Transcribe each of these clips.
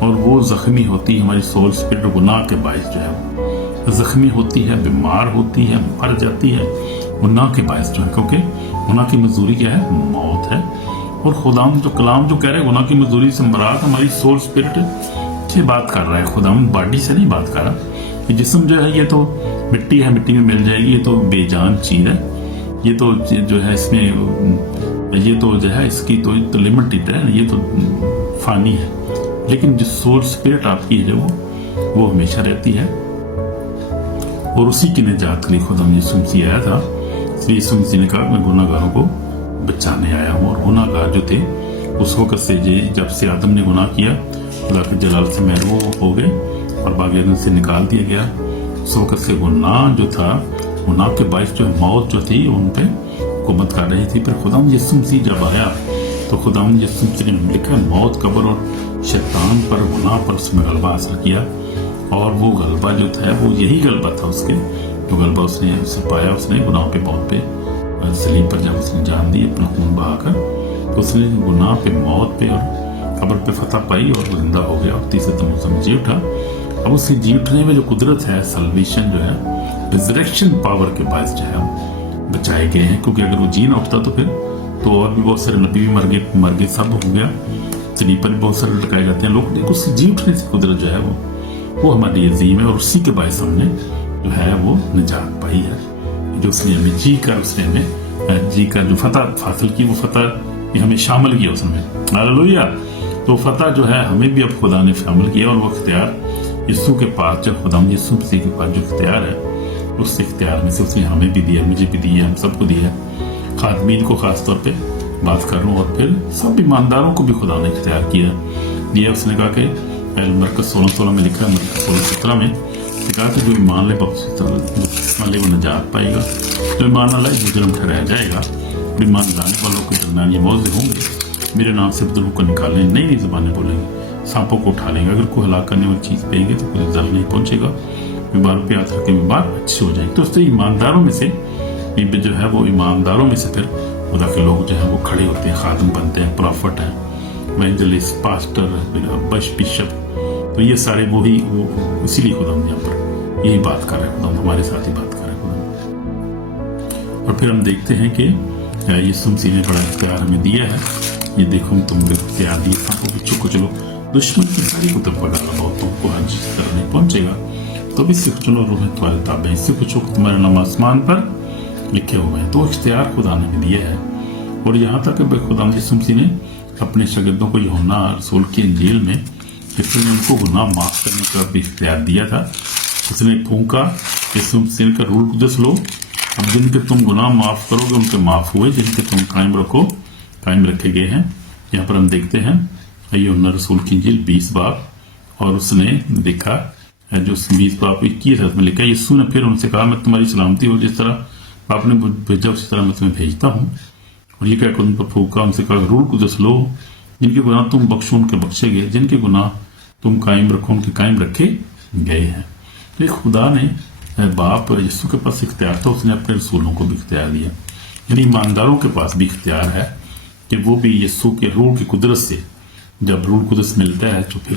اور وہ زخمی ہوتی ہے، ہماری سول اسپرٹ گناہ کے باعث جو ہے وہ زخمی ہوتی ہے، بیمار ہوتی ہے، مر جاتی ہے گناہ کے باعث جو ہے، کیونکہ گناہ کی مزدوری کیا ہے؟ موت ہے۔ اور خداوند جو کلام جو کہہ رہے ہیں گناہ کی مزدوری سے مراد ہماری سول اسپرٹ سے بات کر رہا ہے، خداوند باڈی سے نہیں بات کر رہا۔ یہ جسم جو ہے یہ تو مٹی ہے، مٹی میں مل جائے گی، یہ تو بے جان چیز ہے، یہ تو جو ہے اس میں یہ تو جو ہے اس کی تو لمیٹڈ ہے، یہ تو فانی ہے، لیکن جو سول اسپرٹ آپ کی ہے جو وہ ہمیشہ رہتی ہے، اور اسی کی نجات کے لیے خداوند یسوع مسیح آیا تھا۔ اس لیے یسوع مسیح نے کہا میں گناہ گاروں کو بچانے آیا ہوں، اور گناہ گار جو تھے اس وقت سے جب سے آدم نے گناہ کیا خدا کے جلال سے محروم ہو گئے اور باغ عدن سے نکال دیا گیا، اس وقت سے گناہ جو تھا، گناہ کے باعث جو موت جو تھی ان پہ حکومت کر رہی تھی۔ پھر خداوند یسوع مسیح جب آیا تو خداوند یسوع مسیح نے لکھا موت، قبر اور شیطان پر، گناہ پر اس میں غلبہ حاصل کیا، اور وہ غلبہ جو تھا وہ یہی غلبہ تھا اس کے جو غلبہ اس نے پایا، اس نے گناہ پہ، موت پہ، صلیب پر جب اس نے جان دی اپنا خون بہا کر، تو اس نے گناہ پہ، موت پہ اور قبر پہ فتح پائی، اور وہ زندہ ہو گیا اور تیسرے دن اس میں جی اٹھا۔ اب اس کے جی اٹھنے میں جو قدرت ہے، سلویشن جو ہے، ریزریکشن پاور کے باعث جو ہے ہم بچائے گئے ہیں، کیونکہ اگر وہ جی نہ اٹھتا تو پھر تو اور بھی بہت سارے نبی بھی مر گئے، سب ہو گیا، صلیب پر بھی بہت سارے لٹکائے جاتے ہیں لوگ، لیکن اس کے جی اٹھنے سے قدرت جو ہے وہ ہمارے لیے عظیم ہے، اور اسی کے باعث ہم نے جو ہے وہ نجات پائی ہے، جو اس نے ہمیں جی کر، اس نے ہمیں جی کر جو فتح حاصل کی، وہ فتح یہ ہمیں شامل کیا اس میں، ہاللویا۔ تو فتح جو ہے ہمیں بھی اب خدا نے شامل کیا، اور وہ اختیار یسوع کے پاس، جب خداوند یسوع مسیح کے پاس جو اختیار ہے، اس اختیار میں سے اس نے ہمیں بھی دیا، مجھے بھی دیا، ہم سب کو دیا، خادمین کو خاص طور پہ بات کر رہا ہوں، اور پھر سب ایمانداروں کو بھی خدا نے اختیار کیا دیا۔ اس نے کہا کہ مرکز 16:16 میں لکھا ہے، مرکز 16:17 میں کہا کہ جو ایمان لے بپتسمہ لے وہ نجات پائے گا، جو ایمان نہ لائے مجرم ٹھہرایا جائے گا۔ ایمان لانے والوں کے درمیان یہ موعظے ہوں گے، میرے نام سے بدلوں کو نکالیں، نئی نئی زبانیں بولیں گے، سانپوں کو اٹھا لیں گے، اگر کوئی ہلاک کرنے والی چیز پئیں گے تو کوئی ضرر نہیں پہنچے گا، بیماروں پہ ہاتھ رکھ کے بیمار اچھے ہو جائیں گے۔ تو اس سے ایمانداروں میں سے جو ہے وہ ایمانداروں میں سے پھر خدا کے لوگ جو ہیں وہ کھڑے ہوتے ہیں، خادم بنتے ہیں، پروفٹ ہیں، ایونجلسٹ، پاسٹر، بشپ، تو یہ سارے وہی اسی لیے خدا یہاں پر یہی بات کر رہے ہیں، خدا ہمارے ساتھ ہی بات کر رہے ہیں خدا۔ اور پھر ہم دیکھتے ہیں کہ یسوع مسیح نے بڑا اختیار ہمیں دیا ہے، یہ دیکھو تم کو اختیار دیے، سانپوں کے چکو چلو، دشمن کی ساری کو تب پکڑا لگاؤ، تم کو ہر چیز طرح نہیں پہنچے گا، تو بھی سکھ چلو روح تمہارے تابع، اس سے کچھ تمہارے نام آسمان پر لکھے ہوئے ہیں۔ تو اختیار خدا نے ہمیں دیا ہے، اور یہاں تک کہ خدا یسوع مسیح نے اپنے شاگردوں کو یوحنا رسول کی انجیل میں اس نے ان کو گناہ معاف کرنے کا بھی اختیار دیا تھا۔ اس نے پھونکا، یسوع مسیح کا روح القدس لو، اب جن کے تم گناہ معاف کرو گے ان کے معاف ہوئے، جن کے تم قائم رکھے گئے ہیں۔ یہاں پر ہم دیکھتے ہیں یوحنا رسول کی انجیل 20 باب، اور اس نے دیکھا جو 20 باب 21 میں لکھا، یسوع نے پھر ان سے کہا میں تمہاری سلامتی ہو، جس طرح آپ نے بھیجا اسی طرح میں تمہیں بھیجتا ہوں۔ اور یہ کہہ کر ان پر پھونکا، ان سے کہا روح القدس لو، جن کے گناہ تم بخشو ان کے بخشے گئے، جن کے گناہ تم قائم رکھو ان کے قائم رکھے گئے ہیں۔ تو خدا نے باپ یسوع کے پاس اختیار تھا، اس نے اپنے رسولوں کو بھی اختیار دیا، یعنی ایمانداروں کے پاس بھی اختیار ہے کہ وہ بھی یسوع کے روح کی قدرت سے، جب روح قدس ملتا ہے تو پھر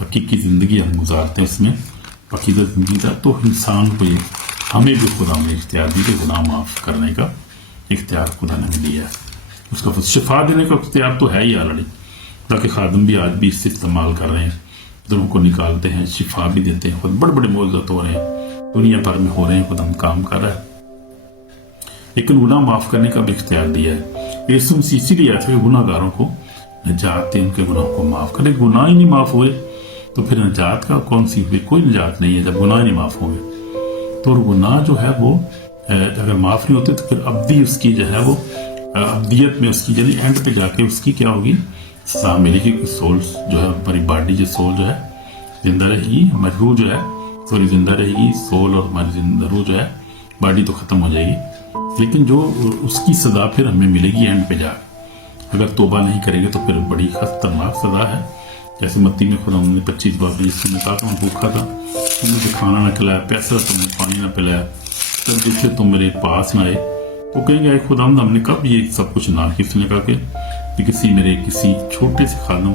حقیقی زندگی ہم گزارتے ہیں، اس میں عقیدت زندگی کا، تو انسان کو ہمیں بھی خدا نے اختیار دی کہ گناہ معاف کرنے کا اختیار خدا نے ہمیں دیا ہے۔ اس کا شفا دینے کا اختیار تو ہے ہی آلریڈی، تاکہ خادم بھی آج بھی اس سے استعمال کر رہے ہیں، دلوں کو نکالتے ہیں، شفا بھی دیتے ہیں، خود بڑے بڑے معجزات ہو رہے ہیں، دنیا بھر میں ہو رہے ہیں، خدا ہم کام کر رہا ہے، لیکن گناہ معاف کرنے کا بھی اختیار دیا ہے۔ یسوع مسیح اسی لیے آیا تھا کہ گناہ گاروں کو نجات دے، ان کے گناہ کو معاف کرے۔ گناہ ہی نہیں معاف ہوئے تو پھر نجات کا کون سی ہوئی؟ کوئی نجات نہیں ہے جب گناہ نہیں معاف ہوئے۔ تو گناہ جو ہے وہ اگر معاف نہیں ہوتے تو پھر ابدی اس کی جو ہے وہ ابدیت میں اس کی یعنی اینڈ پہ جا کے اس کی کیا ہوگی؟ سزا ملے گی کہ سول جو ہے ہماری باڈی جو سول جو ہے زندہ رہے گی، ہماری روح جو ہے زندہ رہے گی، سول اور ہماری روح جو ہے باڈی تو ختم ہو جائے گی، لیکن جو اس کی سزا پھر ہمیں ملے گی اینڈ پہ جا کے۔ اگر توبہ نہیں کریں گے تو پھر بڑی خطرناک سزا ہے، جیسے متی میں خدا نے 25 بار یسوع نے کہا کہ میں بھوکا تھا تم نے مجھے کھانا نہ کھلایا، پیاسا تم نے پانی نہ پلایا، جب دیکھے تم میرے پاس نہ آئے، تو کہیں گے خدا ہم نے کب یہ سب کچھ نہ کیا؟ اس نے کہا کہ کسی چھوٹے سے خادم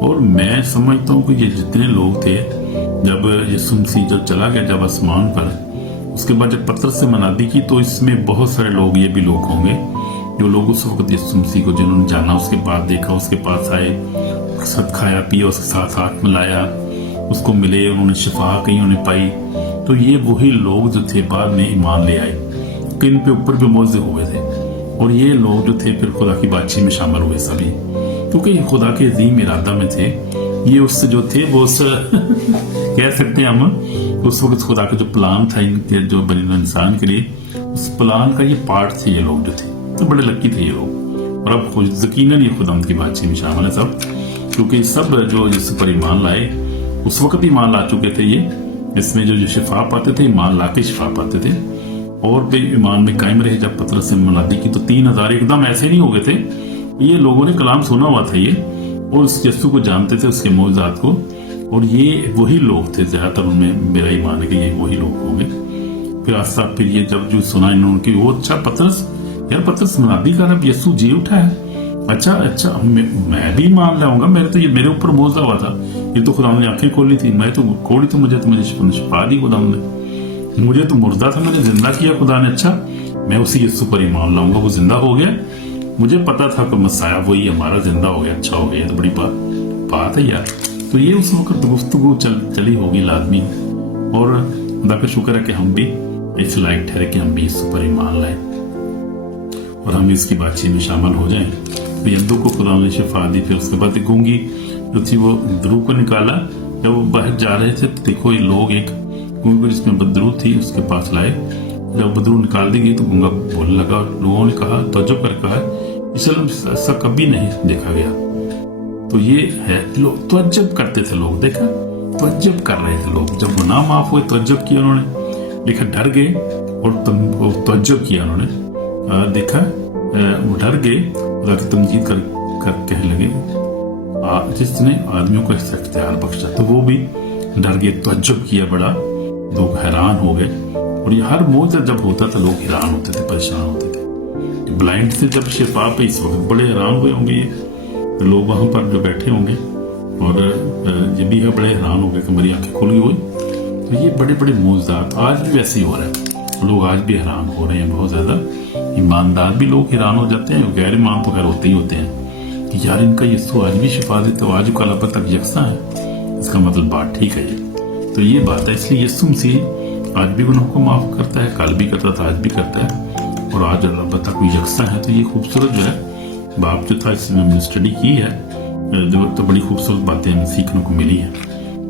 اور میں سمجھتا ہوں کہ یہ جتنے لوگ تھے جب یسوع مسیح جب چلا گیا جب آسمان پر، اس کے بعد جب پطرس سے منادی کی تو اس میں بہت سارے لوگ یہ بھی لوگ ہوں گے جو لوگ اس وقت یسوع مسیح کو جنہوں نے جانا، اس کے بعد دیکھا، اس کے پاس آئے، اس کے ساتھ کھایا پیا، اس کے ساتھ ہاتھ ملایا، اس کو ملے، انہوں نے شفا کہیں انہوں نے پائی. تو یہ وہی لوگ جو تھے بعد میں ایمان لے آئے کہ ان پہ اوپر بھی معجزے ہوئے تھے، اور یہ لوگ جو تھے پھر خدا کی بادشاہی میں شامل ہوئے سبھی، کیونکہ یہ خدا کے عظیم ارادہ میں تھے. یہ اس سے جو تھے وہ اس کہہ سکتے ہیں ہم اس وقت خدا کا جو پلان تھا ان کے جو بنی انسان کے لیے، اس پلان کا یہ پارٹ تھے. یہ لوگ جو تھے تو بڑے لکی تھے یہ لوگ، اور اب یقیناً یہ خدا کی بادشاہی میں شامل ہے سب، کیونکہ سب جو جس پر ایمان لائے اس وقت ایمان لا چکے تھے. یہ اس میں جو شفا پاتے تھے ایمان لا کے شفا پاتے تھے، اور بھی ایمان میں قائم رہے. جب پطرس سے منادی کی تو 3000 ایک دم ایسے نہیں ہو گئے تھے. یہ لوگوں نے کلام سنا ہوا تھا یہ، اور اس یسوع کو جانتے تھے، اس کے معجزات کو، اور یہ وہی لوگ تھے. زیادہ تر ان میں میرا ایمان ہے کہ یہ وہی لوگ ہوں گے. پھر آستہ پھر یہ جب جو سنا انہوں نے کہ وہ اچھا پطرس، یار پطرس منادی کر اب یسوع جی اٹھا ہے، اچھا میں بھی مان لاؤں گا، میرے اوپر معجزہ ہوا تھا، یہ تو خدا نے آنکھیں کھولی تھی، میں تو کھولی تو مجھے شفا دی خدا نے، مجھے تو مردہ تھا میں نے زندہ کیا خدا نے. اچھا میں اسی یسوع پر ایمان لاؤں گا، وہ زندہ ہو گیا. مجھے پتا تھا کہ مسیح وہی ہمارا زندہ ہو گیا، اچھا ہو گیا، تو بڑی بات ہے یار. تو یہ اس وقت گفتگو چلی ہوگی لازمی، اور خدا کا شکر ہے کہ ہم بھی اس لائق ٹھہرے کہ ہم بھی اس پر ایمان لائیں اور ہم اس کی بادشاہی میں شامل ہو جائیں. یدو کو خدا نے شفا دی. پھر اس کے بعد گونگی جو تھی وہ بدرو کو نکالا. جب وہ باہر جا رہے تھے تو دیکھو یہ لوگ ایک گونگی جس میں بدرو تھی اس کے پاس لائے. جب بدرو نکال دی گئی تو گونگا بولنے لگا. لوگوں نے کہا توجہ کر کہا ایسا کبھی نہیں دیکھا گیا. تو یہ ہے لوگ توجب کرتے تھے، لوگ دیکھا توجب کر رہے تھے لوگ. جب گناہ معاف ہوئے توجب کیا انہوں نے، لکھا ڈر گئے اور توجب کیا انہوں نے. دیکھا وہ ڈر گئے، خدا کی تمجید کر کہنے لگے جس نے آدمیوں کو اس اختیار بخشا. تو وہ بھی ڈر گئے، توجب کیا بڑا، لوگ حیران ہو گئے. اور یہ ہر معجزہ جب ہوتا تھا لوگ حیران ہوتے تھے، پریشان ہوتے تھے. بلائنڈ سے جب شفا پہ اس وقت بڑے حیران ہوئے ہوں گے یہ لوگ وہاں پر جو بیٹھے ہوں گے، اور یہ بھی ہے بڑے حیران ہو گئے کہ ہماری آنکھیں کھل ہوئی. تو یہ بڑے بڑے معجزات آج بھی ویسے ہی ہو رہے ہیں، لوگ آج بھی حیران ہو رہے ہیں بہت زیادہ. ایماندار بھی لوگ حیران ہو جاتے ہیں، غیر ایمان تو خیر ہوتے ہی ہوتے ہیں کہ یار ان کا یسوع آج بھی شفا دیتا ہے، آج کل اب تک یکساں ہے، اس کا مطلب بات ٹھیک ہے. تو یہ بات ہے، اس لیے یسوع مسیح آج بھی گناہوں کو معاف کرتا ہے، کل بھی کرتا تھا، آج بھی کرتا ہے، اور آج اب تک کوئی یکساں ہے. تو یہ خوبصورت جو ہے باپ جو تھا اس میں ہم نے اسٹڈی کی ہے، تو بڑی خوبصورت باتیں ہمیں سیکھنے کو ملی ہیں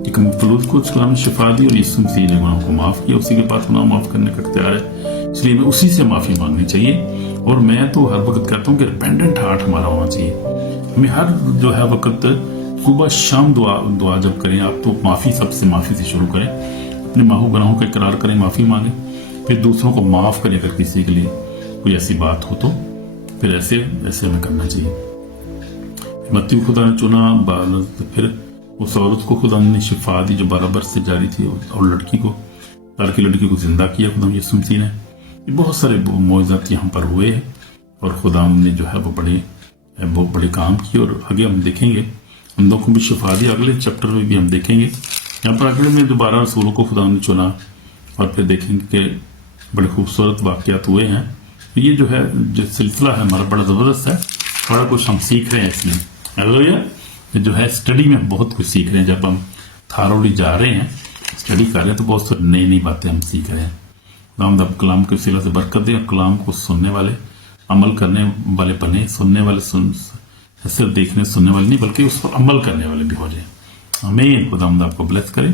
کہ فلوس کو کلام نے شفا دی اور یسوع مسیح نے گناہوں کو معاف کیا. اسی کے پاس گناہ معاف کرنے کا اختیار ہے، اس لیے ہمیں اسی سے معافی مانگنی چاہیے. اور میں تو ہر وقت کہتا ہوں کہ ریپینڈنٹ ہارٹ ہمارا ہونا چاہیے. ہمیں ہر جو ہے وقت صبح شام دعا جب کریں آپ تو سب سے معافی سے شروع کریں، اپنے گناہوں کا اقرار کریں، معافی مانگیں، پھر دوسروں کو معاف کریں. اگر کسی کے لیے کوئی ایسی بات ہو تو پھر ایسے ہمیں کرنا چاہیے. متی خدا نے چنا، پھر اس عورت کو خدا نے شفا دی جو 12 برس سے جاری تھی، اور لڑکی کو زندہ کیا خدا یسوع مسیح نے. بہت سارے معجزات یہاں پر ہوئے ہیں، اور خدا نے جو ہے وہ بڑے کام کیے. اور آگے ہم دیکھیں گے ہم لوگوں کو بھی شفا دی، اگلے چیپٹر میں بھی ہم دیکھیں گے. یہاں پر اگلے میں 12 رسولوں کو خدا نے چنا، اور پھر دیکھیں گے کہ بڑے خوبصورت واقعات ہوئے ہیں. یہ جو ہے جو سلسلہ ہے ہمارا بڑا زبردست ہے، بڑا کچھ ہم سیکھ رہے ہیں اس میں. جو ہے اسٹڈی میں بہت کچھ سیکھ رہے ہیں. جب ہم تھارولی جا رہے ہیں اسٹڈی کر رہے ہیں تو بہت ساری نئی باتیں ہم سیکھ رہے ہیں. خدا کلام کے وسیلہ سے برکت دے، اور کلام کو سننے والے عمل کرنے والے بنے. سننے والے صرف دیکھنے سننے والے نہیں بلکہ اس پر عمل کرنے والے بھی ہو جائیں. آمین. خدا آپ کو بلیس کرے.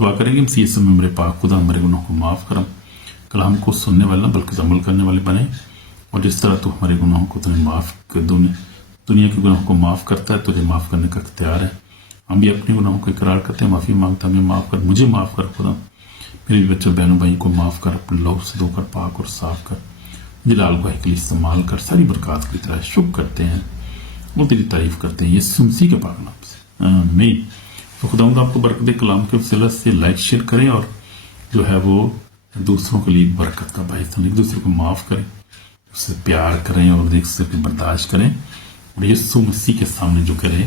دعا کریں گے ہم سی میں میرے پاک خدا ہمارے گناہوں کو معاف کرم، کلام کو سننے والے نہ بلکہ عمل کرنے والے بنے. اور جس طرح تو ہمارے گناہوں کو تمہیں معاف کر دنیا کے گناہوں کو معاف کرتا ہے، تجھے معاف کرنے کا اختیار ہے. ہم بھی اپنے گناہوں کو اقرار کرتے ہیں، معافی مانگتا ہمیں معاف کر، مجھے معاف کر خدا، میرے بچوں بہنوں بھائی کو معاف کر، اپنے لہو سے دھو کر پاک اور صاف کر، جلال کو کے لیے استعمال کر. ساری برکات کی طرح شکر کرتے ہیں، وہ تیری تعریف کرتے ہیں یسوع مسیح کے پاک نام سے، آمین. تو خداوند آپ کو برکت دے. کلام کے وسیلہ سے لائک شیئر کریں، اور جو ہے وہ دوسروں کے لیے برکت کا باعث بنیں، ایک دوسرے کو معاف کریں، اس سے پیار کریں، اور ایک دوسرے کو برداشت کریں، اور یسوع مسیح کے سامنے جو کریں